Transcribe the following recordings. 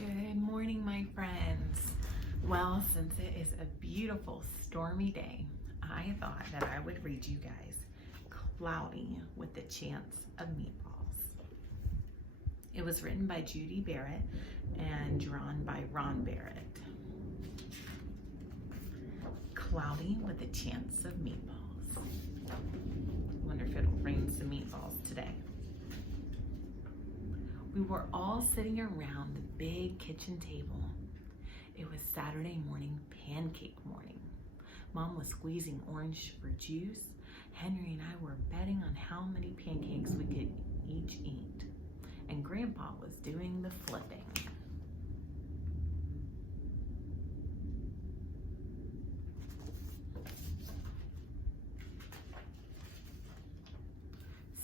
Good morning, my friends. Well, since it is a beautiful stormy day, I thought that I would read you guys Cloudy with a Chance of Meatballs. It was written by Judy Barrett and drawn by Ron Barrett. Cloudy with a Chance of Meatballs. Wonder if it'll rain some meatballs today. We were all sitting around the big kitchen table. It was Saturday morning, pancake morning. Mom was squeezing orange for juice. Henry and I were betting on how many pancakes we could each eat. And Grandpa was doing the flipping.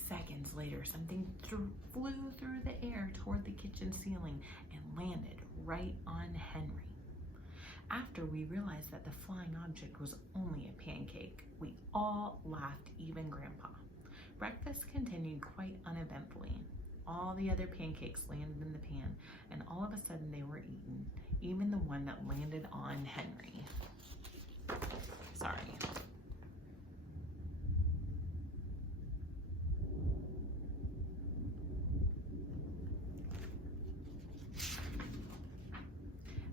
Seconds later, something flew through the air toward the kitchen ceiling and landed right on Henry. After we realized that the flying object was only a pancake, we all laughed, even Grandpa. Breakfast continued quite uneventfully. All the other pancakes landed in the pan, and all of a sudden they were eaten, even the one that landed on Henry. Sorry.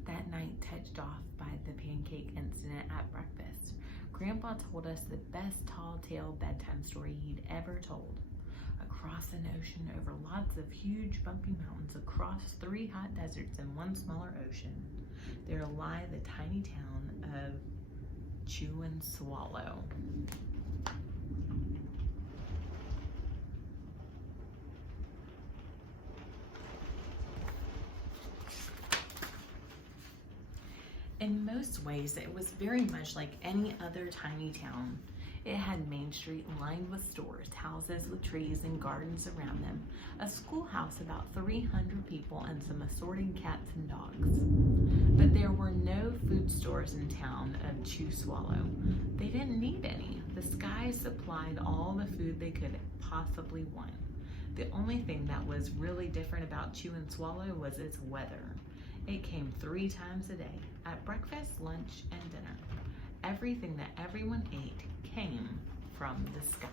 That night touched off by the pancake incident at breakfast. Grandpa told us the best tall tale bedtime story he'd ever told. Across an ocean, over lots of huge bumpy mountains, across 3 hot deserts and 1 smaller ocean, there lie the tiny town of Chew and Swallow. In most ways, it was very much like any other tiny town. It had Main Street lined with stores, houses with trees and gardens around them, a schoolhouse about 300 people, and some assorted cats and dogs. But there were no food stores in town of Chew Swallow. They didn't need any. The sky supplied all the food they could possibly want. The only thing that was really different about Chew and Swallow was its weather. It came 3 times a day, at breakfast, lunch, and dinner. Everything that everyone ate came from the sky.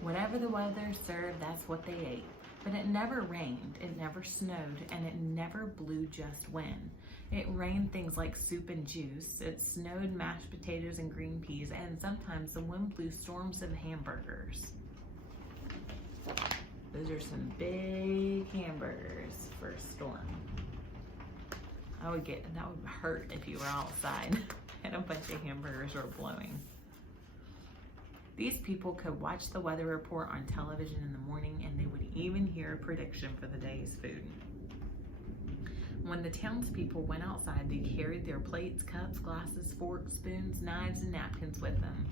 Whatever the weather served, that's what they ate. But it never rained, it never snowed, and it never blew just when. It rained things like soup and juice, it snowed mashed potatoes and green peas, and sometimes the wind blew storms of hamburgers. Those are some big hamburgers for a storm. That would hurt if you were outside and a bunch of hamburgers were blowing. These people could watch the weather report on television in the morning, and they would even hear a prediction for the day's food. When the townspeople went outside, they carried their plates, cups, glasses, forks, spoons, knives, and napkins with them.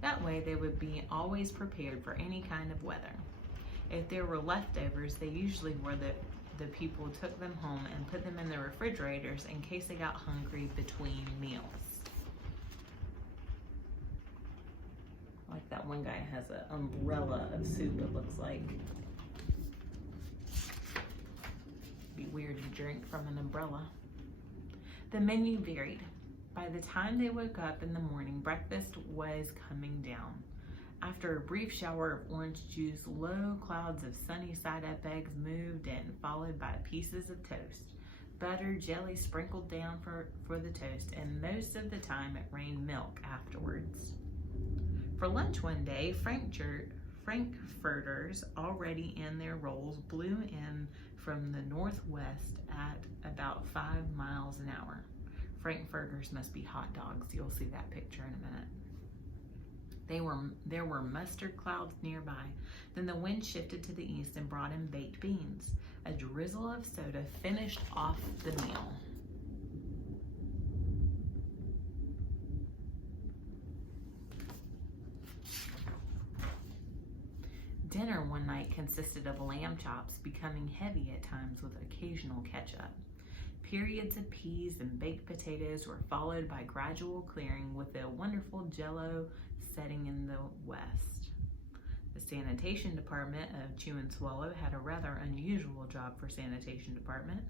That way they would be always prepared for any kind of weather. If there were leftovers, they usually were the people took them home and put them in their refrigerators in case they got hungry between meals. Like that one guy has an umbrella of soup, it looks like. Be weird to drink from an umbrella. The menu varied. By the time they woke up in the morning, breakfast was coming down. After a brief shower of orange juice, low clouds of sunny side-up eggs moved in, followed by pieces of toast. Butter, jelly sprinkled down for the toast, and most of the time it rained milk afterwards. For lunch one day, frankfurters, already in their rolls, blew in from the northwest at about 5 miles an hour. Frankfurters must be hot dogs. You'll see that picture in a minute. There were mustard clouds nearby. Then the wind shifted to the east and brought in baked beans. A drizzle of soda finished off the meal. Dinner one night consisted of lamb chops, becoming heavy at times with occasional ketchup. Periods of peas and baked potatoes were followed by gradual clearing with a wonderful jello setting in the west. The sanitation department of Chew and Swallow had a rather unusual job for sanitation department.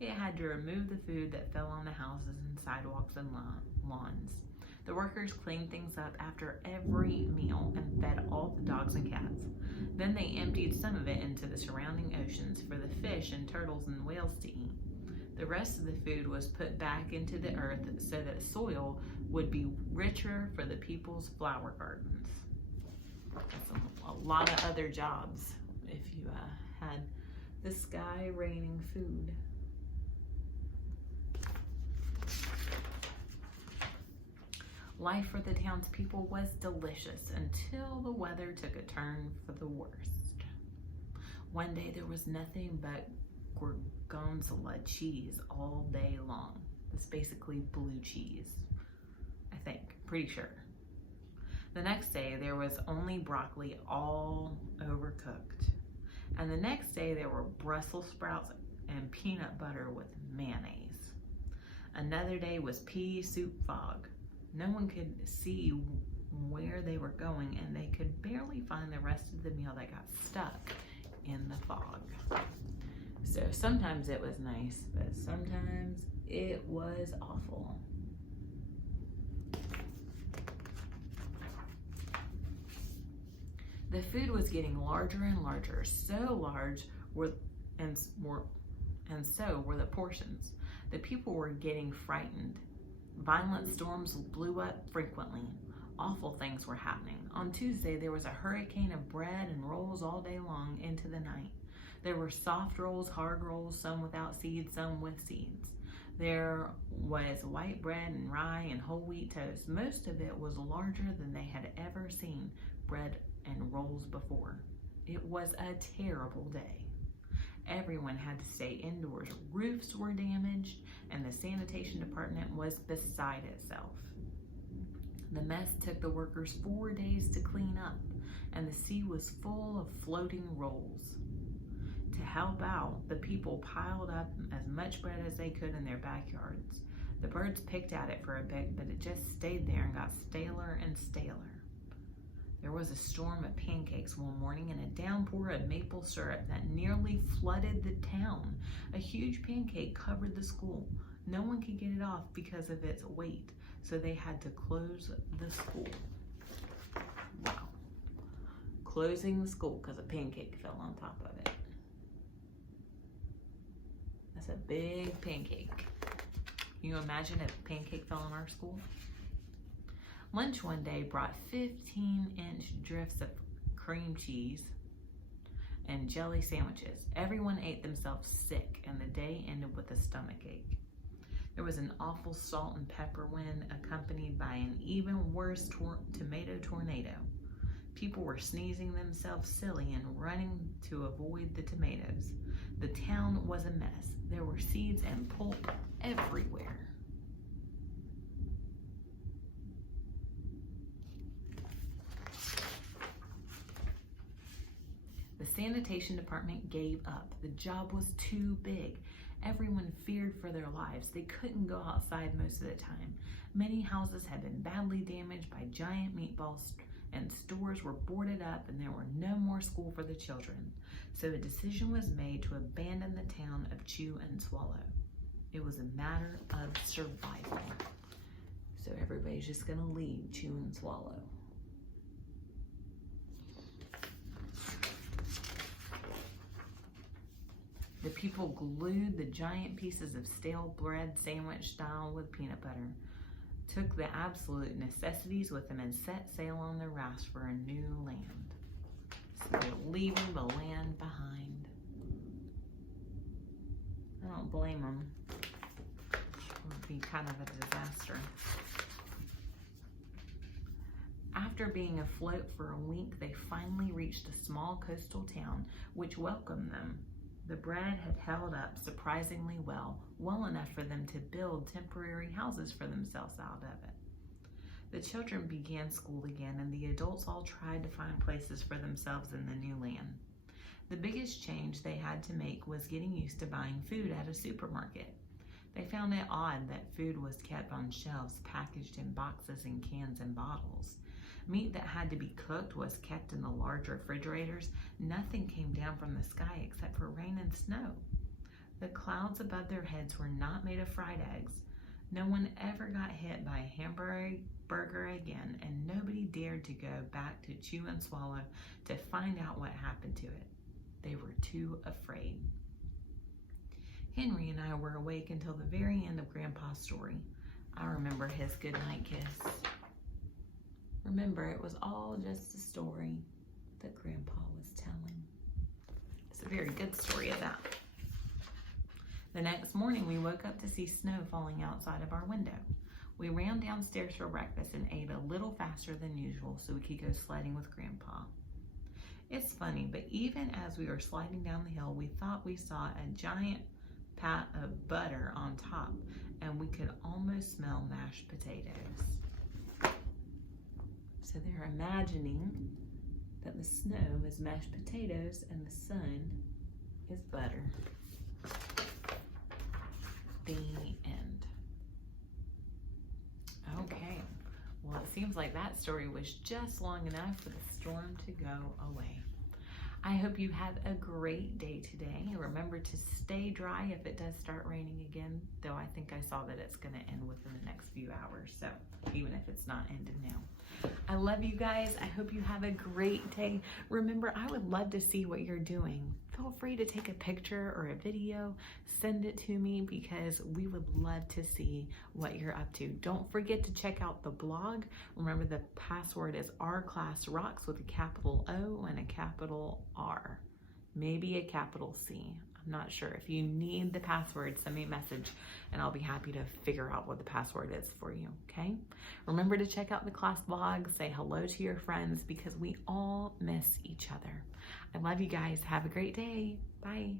It had to remove the food that fell on the houses and sidewalks and lawns. The workers cleaned things up after every meal and fed all the dogs and cats. Then they emptied some of it into the surrounding oceans for the fish and turtles and whales to eat. The rest of the food was put back into the earth so that soil would be richer for the people's flower gardens. That's a lot of other jobs if you had the sky raining food. Life for the townspeople was delicious until the weather took a turn for the worst. One day there was nothing but gorgonzola cheese all day long. It's basically blue cheese, I think, pretty sure. The next day there was only broccoli, all overcooked. And the next day there were Brussels sprouts and peanut butter with mayonnaise. Another day was pea soup fog. No one could see where they were going, and they could barely find the rest of the meal that got stuck in the fog. So sometimes it was nice, but sometimes it was awful. The food was getting larger and larger, so large and so were the portions. The people were getting frightened. Violent storms blew up frequently. Awful things were happening. On Tuesday, there was a hurricane of bread and rolls all day long into the night. There were soft rolls, hard rolls, some without seeds, some with seeds. There was white bread and rye and whole wheat toast. Most of it was larger than they had ever seen bread and rolls before. It was a terrible day. Everyone had to stay indoors. Roofs were damaged, and the sanitation department was beside itself. The mess took the workers 4 days to clean up, and the sea was full of floating rolls. To help out, the people piled up as much bread as they could in their backyards. The birds picked at it for a bit, but it just stayed there and got staler and staler. There was a storm of pancakes one morning and a downpour of maple syrup that nearly flooded the town. A huge pancake covered the school. No one could get it off because of its weight, so they had to close the school. Wow. Closing the school because a pancake fell on top of it. That's a big pancake. Can you imagine if a pancake fell in our school? Lunch one day brought 15-inch drifts of cream cheese and jelly sandwiches. Everyone ate themselves sick, and the day ended with a stomachache. There was an awful salt and pepper wind accompanied by an even worse tomato tornado. People were sneezing themselves silly and running to avoid the tomatoes. The town was a mess. There were seeds and pulp everywhere. The sanitation department gave up. The job was too big. Everyone feared for their lives. They couldn't go outside most of the time. Many houses had been badly damaged by giant meatballs, and stores were boarded up, and there were no more school for the children. So a decision was made to abandon the town of Chew and Swallow. It was a matter of survival. So everybody's just gonna leave Chew and Swallow. The people glued the giant pieces of stale bread sandwich style with peanut butter, took the absolute necessities with them, and set sail on their rafts for a new land. So they're leaving the land behind. I don't blame them. It would be kind of a disaster. After being afloat for a week, they finally reached a small coastal town which welcomed them. The bread had held up surprisingly well enough for them to build temporary houses for themselves out of it. The children began school again, and the adults all tried to find places for themselves in the new land. The biggest change they had to make was getting used to buying food at a supermarket. They found it odd that food was kept on shelves packaged in boxes and cans and bottles. Meat that had to be cooked was kept in the large refrigerators. Nothing came down from the sky except for rain and snow. The clouds above their heads were not made of fried eggs. No one ever got hit by a hamburger again, and nobody dared to go back to Chew and Swallow to find out what happened to it. They were too afraid. Henry and I were awake until the very end of Grandpa's story. I remember his goodnight kiss. Remember, it was all just a story that Grandpa was telling. It's a very good story of that. The next morning, we woke up to see snow falling outside of our window. We ran downstairs for breakfast and ate a little faster than usual so we could go sledding with Grandpa. It's funny, but even as we were sliding down the hill, we thought we saw a giant pat of butter on top, and we could almost smell mashed potatoes. So they're imagining that the snow is mashed potatoes and the sun is butter. The end. Okay, well, it seems like that story was just long enough for the storm to go away. I hope you have a great day today. Remember to stay dry if it does start raining again, though I think I saw that it's going to end within the next few hours, so even if it's not ended now. I love you guys. I hope you have a great day. Remember, I would love to see what you're doing. Feel free to take a picture or a video, send it to me because we would love to see what you're up to. Don't forget to check out the blog. Remember, the password is OurClassRocks with a capital O and a capital R, maybe a capital C. I'm not sure. If you need the password, send me a message and I'll be happy to figure out what the password is for you, okay? Remember to check out the class blog, say hello to your friends because we all miss each other. I love you guys. Have a great day. Bye.